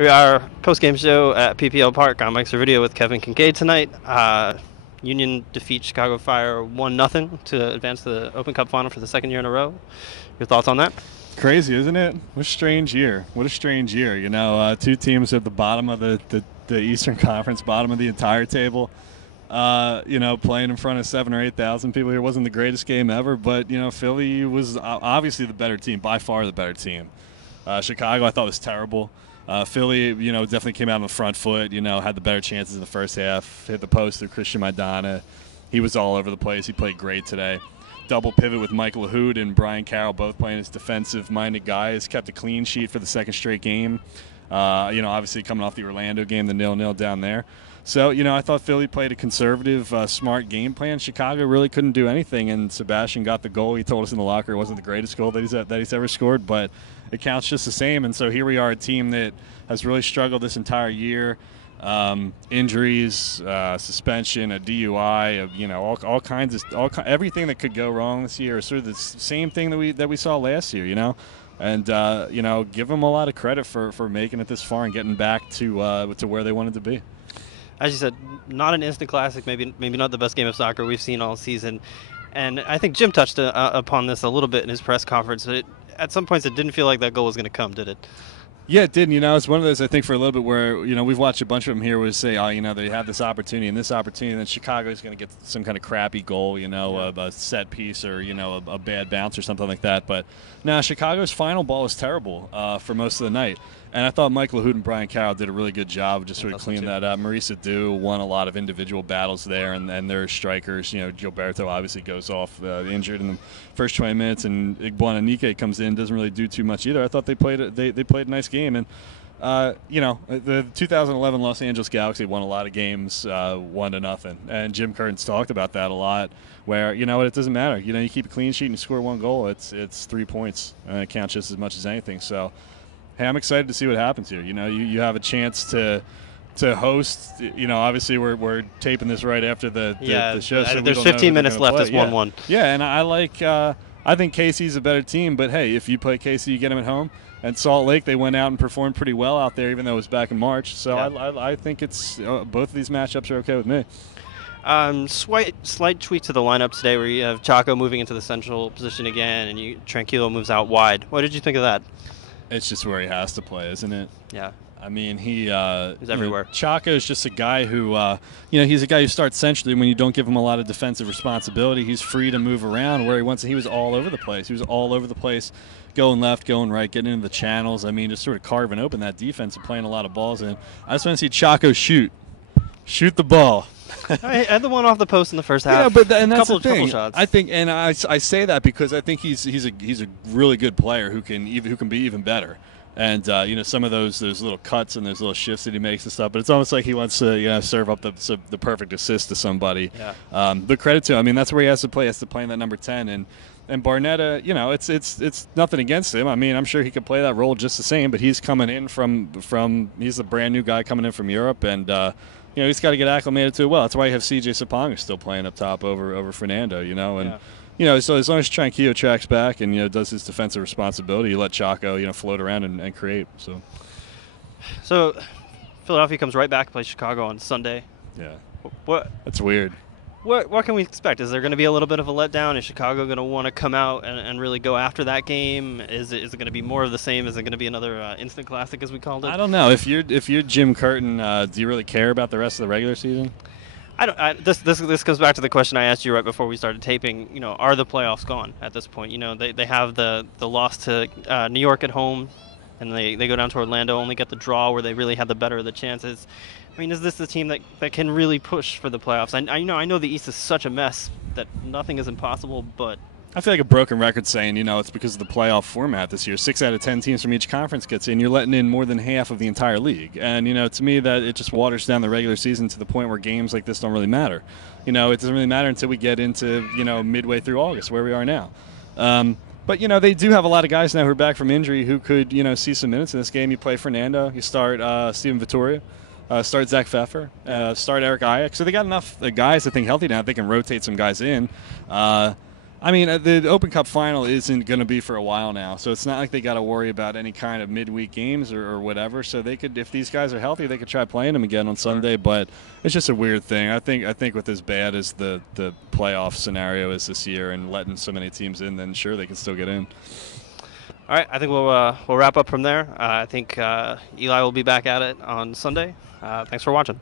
We are post-game show at PPL Park. I'm Mike Servideo with Kevin Kincaid tonight. Union defeat Chicago Fire 1-0 to advance to the Open Cup final for the second year in a row. Your thoughts on that? Crazy, isn't it? What a strange year. What a strange year. You know, two teams at the bottom of the Eastern Conference, bottom of the entire table. Playing in front of 7,000 or 8,000 people here wasn't the greatest game ever, but, Philly was obviously the better team, by far the better team. Chicago, I thought, was terrible. Philly, definitely came out on the front foot, had the better chances in the first half, hit the post through Christian Maidana. He was all over the place. He played great today. Double pivot with Michael Lahoud and Brian Carroll, both playing as defensive-minded guys. Kept a clean sheet for the second straight game. Obviously coming off the Orlando game, the 0-0 down there. So, I thought Philly played a conservative, smart game plan. Chicago really couldn't do anything, and Sebastian got the goal. He told us in the locker it wasn't the greatest goal that he's ever scored, but it counts just the same. And so here we are, a team that has really struggled this entire year. Injuries, suspension, a DUI, all kinds of everything that could go wrong this year is sort of the same thing that we saw last year, And give them a lot of credit for making it this far and getting back to where they wanted to be. As you said, not an instant classic, maybe not the best game of soccer we've seen all season. And I think Jim touched upon this a little bit in his press conference. At some points, it didn't feel like that goal was going to come, did it? Yeah, it did. It's one of those, I think, for a little bit where, we've watched a bunch of them here where say, they have this opportunity and then Chicago's going to get some kind of crappy goal, a set piece or, a bad bounce or something like that. But, Chicago's final ball was terrible for most of the night. And I thought Mike Lahoud and Brian Carroll did a really good job of just sort of cleaning that up. Maurice Adu won a lot of individual battles there, and their strikers, Gilberto obviously goes off injured in the first 20 minutes, and Igboananike comes in, doesn't really do too much either. I thought they played a nice game. And, the 2011 Los Angeles Galaxy won a lot of games 1-0. And Jim Curtin's talked about that a lot, where, it doesn't matter. You keep a clean sheet and you score one goal, it's 3 points, and it counts just as much as anything. So, hey, I'm excited to see what happens here. You have a chance to host. Obviously we're taping this right after the show. So there's 15 minutes left. It's 1-1. Yeah, and I think KC's a better team. But hey, if you play KC, you get them at home. And Salt Lake, they went out and performed pretty well out there, even though it was back in March. So I think it's both of these matchups are okay with me. Slight tweak to the lineup today, where you have Chaco moving into the central position again, and Tranquillo moves out wide. What did you think of that? It's just where he has to play, isn't it? Yeah. I mean, he's everywhere. Chaco is just a guy who, he's a guy who starts centrally when you don't give him a lot of defensive responsibility. He's free to move around where he wants. He was all over the place. He was all over the place, going left, going right, getting into the channels. I mean, just sort of carving open that defense and playing a lot of balls in. I just want to see Chaco shoot the ball. I had the one off the post in the first half. Yeah, but and that's couple, the thing. Couple shots. I think, and I say that because I think he's a really good player who can be even better. And some of those little cuts and those little shifts that he makes and stuff. But it's almost like he wants to serve up the perfect assist to somebody. Yeah. But credit to him. I mean, that's where he has to play. He has to play in that number 10. And Barnetta, it's nothing against him. I mean, I'm sure he could play that role just the same. But he's coming in from he's a brand new guy coming in from Europe, and he's got to get acclimated to it well. That's why you have C.J. Sapong still playing up top over Fernando. And. Yeah. So as long as Tranquillo tracks back and does his defensive responsibility, you let Chaco float around and create. So Philadelphia comes right back to play Chicago on Sunday. Yeah, that's weird. What can we expect? Is there going to be a little bit of a letdown? Is Chicago going to want to come out and really go after that game? Is it going to be more of the same? Is it going to be another instant classic, as we called it? I don't know. If you're Jim Curtin, do you really care about the rest of the regular season? This goes back to the question I asked you right before we started taping. Are the playoffs gone at this point? They have the loss to New York at home, and they go down to Orlando, only get the draw where they really had the better of the chances. I mean, is this the team that can really push for the playoffs? I know the East is such a mess that nothing is impossible, but I feel like a broken record saying, it's because of the playoff format this year. 6 out of 10 teams from each conference gets in. You're letting in more than half of the entire league. And, to me, that it just waters down the regular season to the point where games like this don't really matter. It doesn't really matter until we get into, midway through August, where we are now. But, they do have a lot of guys now who are back from injury who could, see some minutes in this game. You play Fernando. You start Steven Vittoria. Start Zach Pfeffer. Start Eric Ayak. So they got enough guys, I think, healthy now. They can rotate some guys in. I mean, the Open Cup final isn't going to be for a while now, so it's not like they got to worry about any kind of midweek games or whatever. So they could, if these guys are healthy, they could try playing them again on Sunday. But it's just a weird thing. I think with as bad as the playoff scenario is this year and letting so many teams in, then sure they can still get in. All right, I think we'll wrap up from there. I think Eli will be back at it on Sunday. Thanks for watching.